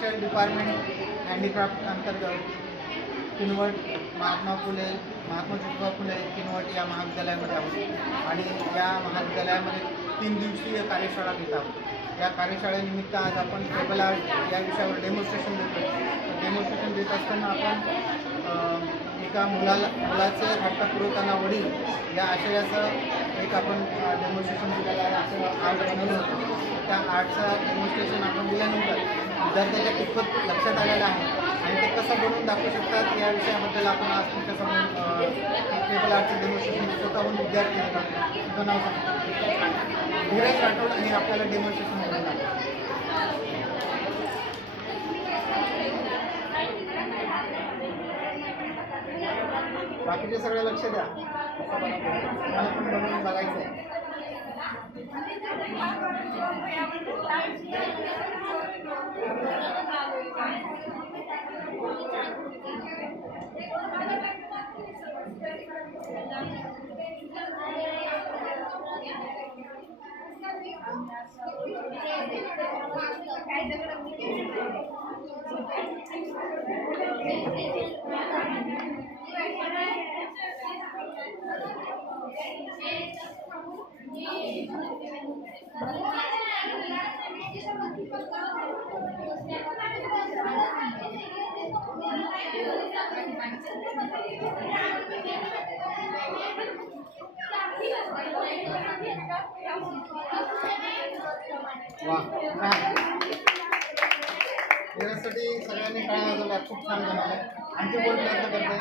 Textile department handicraft अंतर्गत किनवट महात्मा ज्योतिबा फुले किनवट या महाविद्यालयामध्ये आहोत आणि या महाविद्यालयामध्ये 3 दिवसीय कार्यशाळा घेत आहोत। या कार्यशाळेनिमित्त आज आपण ट्रेबल आर्ट या विषयावर डेमॉन्स्ट्रेशन देतो। डेमॉन्स्ट्रेशन देत असताना आपण एका मुलाचे हट्ट पुरवताना वडील या आशयाचं एक आपण डेमॉन्स्ट्रेशन दिलेलं आहे। असं आर्ट बनवलं होतं। त्या आर्टचं डेमॉन्स्ट्रेशन आपण दिल्यानंतर विद्यार्थ्याच्या कितपत लक्षात आलेलं आहे आणि ते कसं बनवून दाखवू शकतात या विषयाबद्दल आपण आज तुमच्यासमोर ट्रेबल आर्टचं डेमॉन्स्ट्रेशन स्वतःहून विद्यार्थी होतात। तुमचं नाव सांगा। धीरज राठोड आणि आपल्याला डेमॉन्स्ट्रेशन होणार आहे। बाकीचे सगळे लक्ष द्या। मला पण बनवून बघायचं आहे। यासाठी सगळ्यांनी काय वाजवलं, खूप छान बनवलं। आणखी बोल प्रयत्न करते।